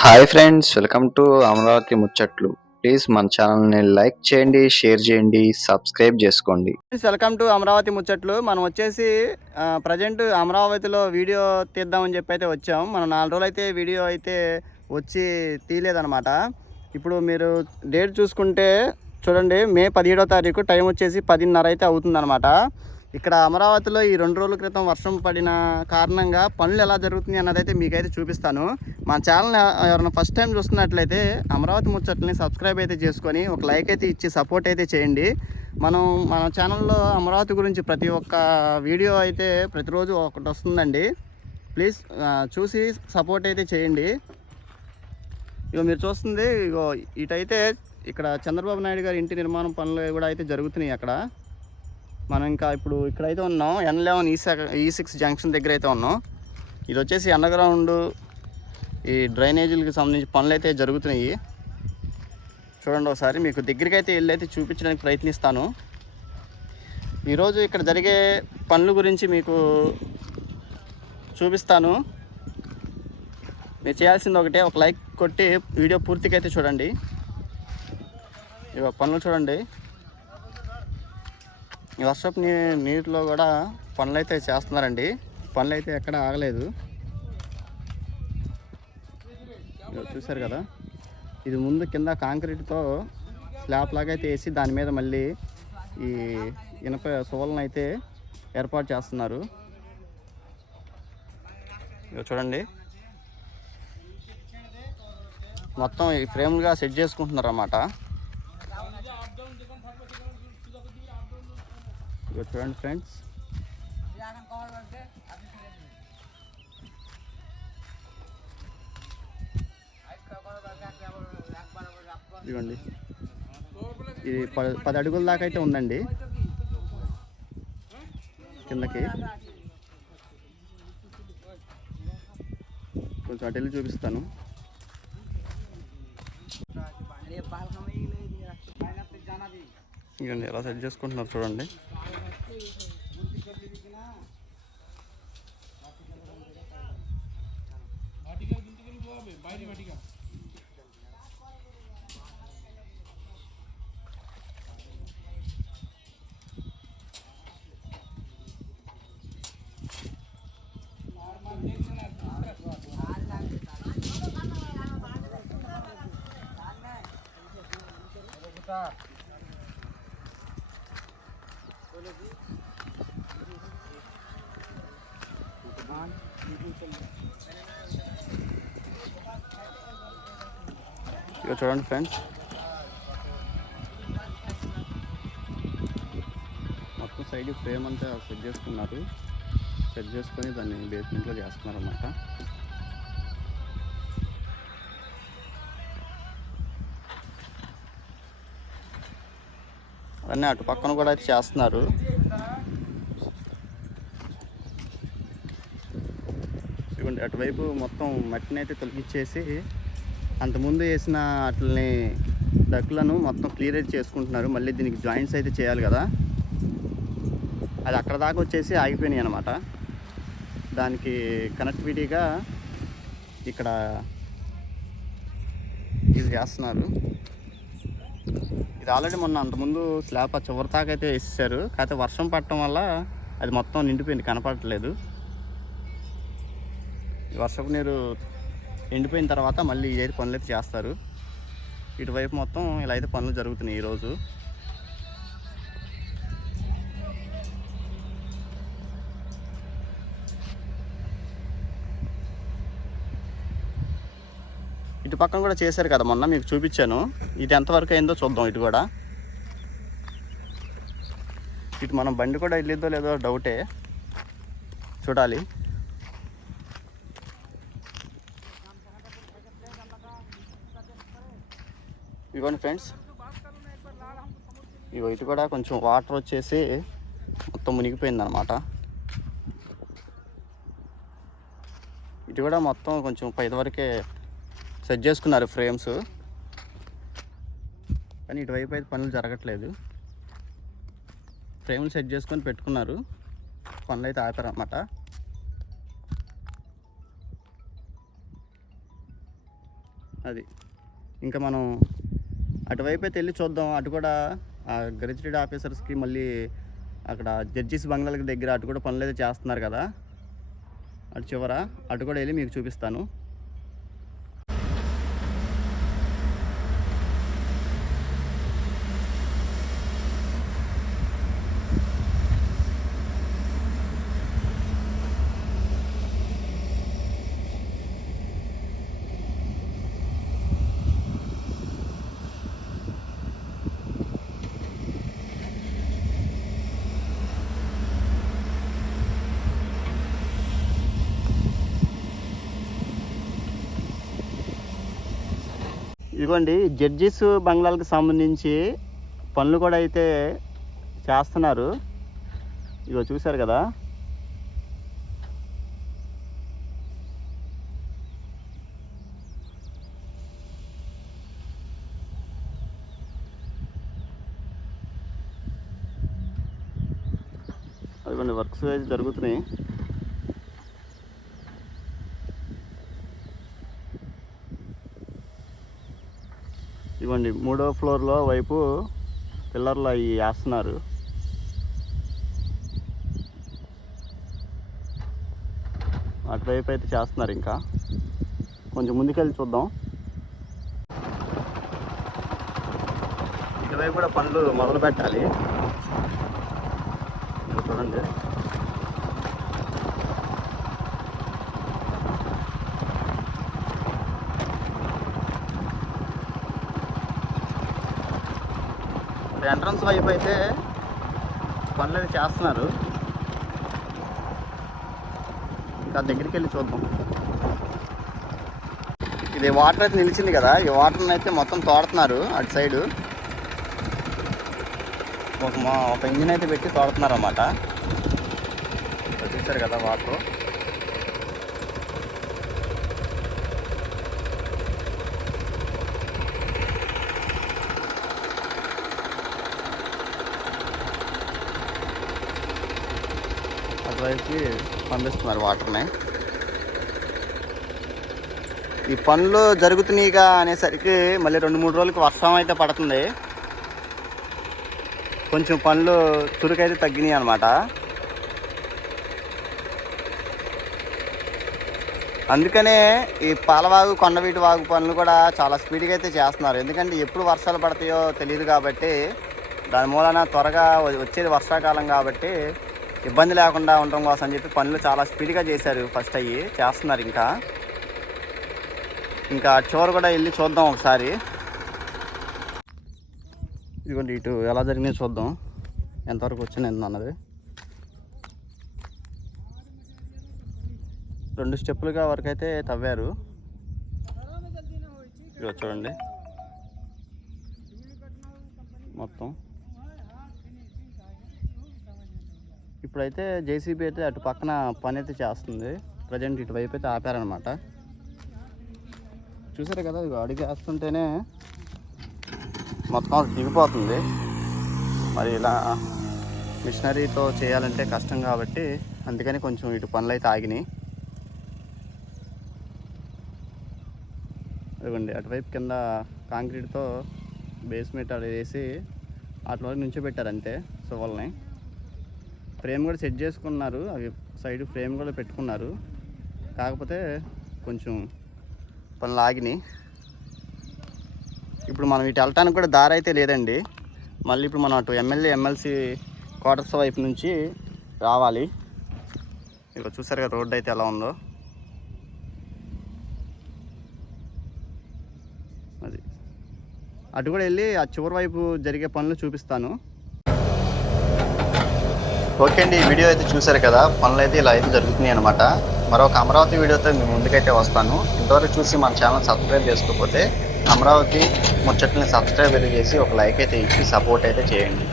Hi friends, welcome to Amaravati ముచ్చట్లు. Please మన ఛానల్ని లైక్ చేయండి, షేర్ చేయండి, సబ్స్క్రైబ్ చేసుకోండి. వెల్కమ్ టు అమరావతి ముచ్చట్లు. మనం వచ్చేసి ప్రజెంట్ అమరావతిలో వీడియో తీద్దామని చెప్పి అయితే వచ్చాం. మనం 4 రోజులు అయితే వీడియో అయితే వచ్చి తీయలేదన్నమాట. ఇప్పుడు మీరు డేట్ చూసుకుంటే చూడండి, మే 17వ తారీఖు, టైం వచ్చేసి 10:30 అయితే అవుతుందన్నమాట. ఇక్కడ అమరావతిలో ఈ 2 రోజుల క్రితం వర్షం పడిన కారణంగా పనులు ఎలా జరుగుతుంది అన్నదైతే మీకైతే చూపిస్తాను. మా ఛానల్ ఎవరైనా ఫస్ట్ టైం చూస్తున్నట్లయితే అమరావతి ముచ్చట్లని సబ్స్క్రైబ్ అయితే చేసుకొని ఒక లైక్ అయితే ఇచ్చి సపోర్ట్ అయితే చేయండి. మన ఛానల్లో అమరావతి గురించి ప్రతి ఒక్క వీడియో అయితే ప్రతిరోజు ఒకటి వస్తుందండి. ప్లీజ్ చూసి సపోర్ట్ అయితే చేయండి. ఇగో మీరు చూస్తుంది, ఇగో ఇటైతే ఇక్కడ చంద్రబాబు నాయుడు గారి ఇంటి నిర్మాణం పనులు కూడా అయితే జరుగుతున్నాయి. అక్కడ మనం ఇంకా ఇప్పుడు ఇక్కడైతే ఉన్నాం, N11 E6 జంక్షన్ దగ్గర అయితే ఉన్నాం. ఇది వచ్చేసి అండర్గ్రౌండ్ ఈ డ్రైనేజీలకు సంబంధించి పనులు అయితే జరుగుతున్నాయి. చూడండి ఒకసారి, మీకు దగ్గరికి అయితే వెళ్ళి అయితే చూపించడానికి ప్రయత్నిస్తాను. ఈరోజు ఇక్కడ జరిగే పనుల గురించి మీకు చూపిస్తాను. మీరు చేయాల్సింది ఒకటే, ఒక లైక్ కొట్టి వీడియో పూర్తిగా అయితే చూడండి. ఇక పనులు చూడండి, ఈ వర్షపు నీటిలో కూడా పనులు అయితే చేస్తున్నారండి. పనులు అయితే ఎక్కడ ఆగలేదు. చూసారు కదా, ఇది ముందు కింద కాంక్రీట్తో స్లాబ్ లాగా అయితే వేసి దాని మీద మళ్ళీ ఈ ఇనప సోలను అయితే ఏర్పాటు చేస్తున్నారు. చూడండి, మొత్తం ఈ ఫ్రేమ్లుగా సెట్ చేసుకుంటున్నారు అన్నమాట. చూడండి ఫ్రెండ్స్, ఇదిగోండి, ఇది 10 అడుగుల దాకా అయితే ఉందండి కిందకి. కొంచెం అటు వెళ్ళి చూపిస్తాను. ఇవన్నీ ఎలా సెట్ చేసుకుంటున్నారు చూడండి. ఇక చూడండి ఫ్రెండ్స్, మొత్తం సైడ్ ఫ్రేమ్ అంతా సెట్ చేసుకున్నారు. సెట్ చేసుకొని దాన్ని బేస్మెంట్లో చేస్తున్నారు అన్నమాట. అవన్నీ అటు పక్కన కూడా అయితే చేస్తున్నారు. ఇవ్వండి, అటువైపు మొత్తం మట్టిని అయితే తొలగించేసి అంతకుముందు వేసిన వాటిని డక్కులను మొత్తం క్లియర్ చేసుకుంటున్నారు. మళ్ళీ దీనికి జాయింట్స్ అయితే చేయాలి కదా, అది అక్కడ దాకా వచ్చేసి ఆగిపోయినాయి అన్నమాట. దానికి కనెక్టివిటీగా ఇక్కడ ఇది చేస్తున్నారు. ఇది ఆల్రెడీ మొన్న అంతకుముందు స్లాబ్ ఆ చివరి దాకా అయితే వేసేసారు. కాకపోతే వర్షం పడటం వల్ల అది మొత్తం నిండిపోయింది, కనపడట్లేదు. వర్షపు నీరు ఎండిపోయిన తర్వాత మళ్ళీ ఇదైతే పనులు అయితే చేస్తారు. ఇటువైపు మొత్తం ఇలా అయితే పనులు జరుగుతున్నాయి ఈరోజు. ఇటు పక్కన కూడా చేశారు కదా, మొన్న మీకు చూపించాను. ఇది ఎంతవరకు అయిందో చూద్దాం. ఇటు కూడా, ఇటు మనం బండి కూడా వెళ్ళిద్దో లేదో డౌటే, చూడాలి. ఇదిగోండి ఫ్రెండ్స్, ఇగో ఇటు కూడా కొంచెం వాటర్ వచ్చేసి మొత్తం మునిగిపోయింది అన్నమాట. ఇటు కూడా మొత్తం కొంచెం పై వరకే సెట్ చేసుకున్నారు ఫ్రేమ్స్, కానీ ఇటువైపు అయితే పనులు జరగట్లేదు. ఫ్రేమ్లు సెట్ చేసుకొని పెట్టుకున్నారు, పనులు అయితే ఆపారన్నమాట. అది ఇంకా మనం అటువైపు అయితే వెళ్ళి చూద్దాం. అటు కూడా ఆ గెజిటెడ్ ఆఫీసర్స్కి మళ్ళీ అక్కడ జడ్జిస్ బంగ్లాల దగ్గర అటు కూడా పనులు అయితే చేస్తున్నారు కదా, అటు చివర అటు కూడా వెళ్ళి మీకు చూపిస్తాను. ఇదిగోండి జడ్జిస్ బంగ్లాలకు సంబంధించి పనులు కూడా అయితే చేస్తున్నారు. ఇగో చూశారు కదా, అదిగోండి వర్క్స్ అయితే జరుగుతున్నాయి. ఇవ్వండి 3వ ఫ్లోర్లో వైపు పిల్లర్లు అవి వేస్తున్నారు. అటువైపు అయితే చేస్తున్నారు. ఇంకా కొంచెం ముందుకెళ్ళి చూద్దాం. ఇటువైపు కూడా పనులు మొదలు పెట్టాలి. చూడండి, ఎంట్రన్స్ వైపు అయితే పనులు అయితే చేస్తున్నారు. ఇంకా దగ్గరికి వెళ్ళి చూద్దాం. ఇది వాటర్ అయితే నిలిచింది కదా, ఈ వాటర్ని అయితే మొత్తం తోడుతున్నారు. అటు సైడు ఒక ఇంజిన్ అయితే పెట్టి తోడుతున్నారు అన్నమాట. చూసారు కదా వాటర్. అటువైపుకి పంపిస్తున్నారు వాటర్ని. ఈ పనులు జరుగుతున్నాయిగా అనేసరికి మళ్ళీ 2-3 రోజులకి వర్షం అయితే పడుతుంది. కొంచెం పనులు చురుకైతే తగ్గినాయి అన్నమాట. అందుకనే ఈ పాలవాగు కొండవీటి వాగు పనులు కూడా చాలా స్పీడ్గా అయితే చేస్తున్నారు. ఎందుకంటే ఎప్పుడు వర్షాలు పడతాయో తెలియదు కాబట్టి, దాని మూలన త్వరగా వచ్చేది వర్షాకాలం కాబట్టి ఇబ్బంది లేకుండా ఉండటం కోసం అని చెప్పి పనులు చాలా స్పీడ్గా చేశారు. ఫస్ట్ అయ్యి చేస్తున్నారు. ఇంకా చివరి కూడా వెళ్ళి చూద్దాం ఒకసారి. ఇదిగోండి ఇటు ఎలా జరిగినాయి చూద్దాం, ఎంతవరకు వచ్చింది అన్నది. 2 స్టెప్పులుగా వరకు అయితే తవ్వారు. ఇదిగో చూడండి మొత్తం. ఇప్పుడైతే జేసీబీ అయితే అటు పక్కన పని అయితే చేస్తుంది. ప్రజెంట్ ఇటువైపు అయితే ఆపారనమాట. చూసారు కదా, ఇక అడిగి వేస్తుంటేనే మొత్తం దిగిపోతుంది. మరి ఇలా మిషనరీతో చేయాలంటే కష్టం కాబట్టి అందుకని కొంచెం ఇటు పనులు అయితే ఆగినాయి. అదిగోండి అటువైపు కింద కాంక్రీట్తో బేస్మెంట్ అది వేసి అట్లా నుంచో పెట్టారు అంతే. సో వాళ్ళని ఫ్రేమ్ కూడా సెట్ చేసుకున్నారు. అవి సైడ్ ఫ్రేమ్ కూడా పెట్టుకున్నారు. కాకపోతే కొంచెం పనులు ఆగినాయి. ఇప్పుడు మనం ఇటు వెళ్ళటానికి కూడా దారి అయితే లేదండి. మళ్ళీ ఇప్పుడు మనం అటు ఎమ్మెల్సీ క్వార్టర్స్ వైపు నుంచి రావాలి. ఇక చూసారు కదా రోడ్డు అయితే ఎలా ఉందో. అది అటు కూడా వెళ్ళి ఆ చివరి వైపు జరిగే పనులు చూపిస్తాను. ఓకే అండి, ఈ వీడియో అయితే చూసారు కదా, పనులు అయితే ఇలా అయితే జరుగుతున్నాయి అనమాట. మరొక అమరావతి వీడియోతో మీ ముందుకైతే వస్తాను. ఇంతవరకు చూసి మన ఛానల్ సబ్స్క్రైబ్ చేసుకోకపోతే అమరావతి ముచ్చట్ని సబ్స్క్రైబ్ చేసి ఒక లైక్ అయితే ఇచ్చి సపోర్ట్ అయితే చేయండి.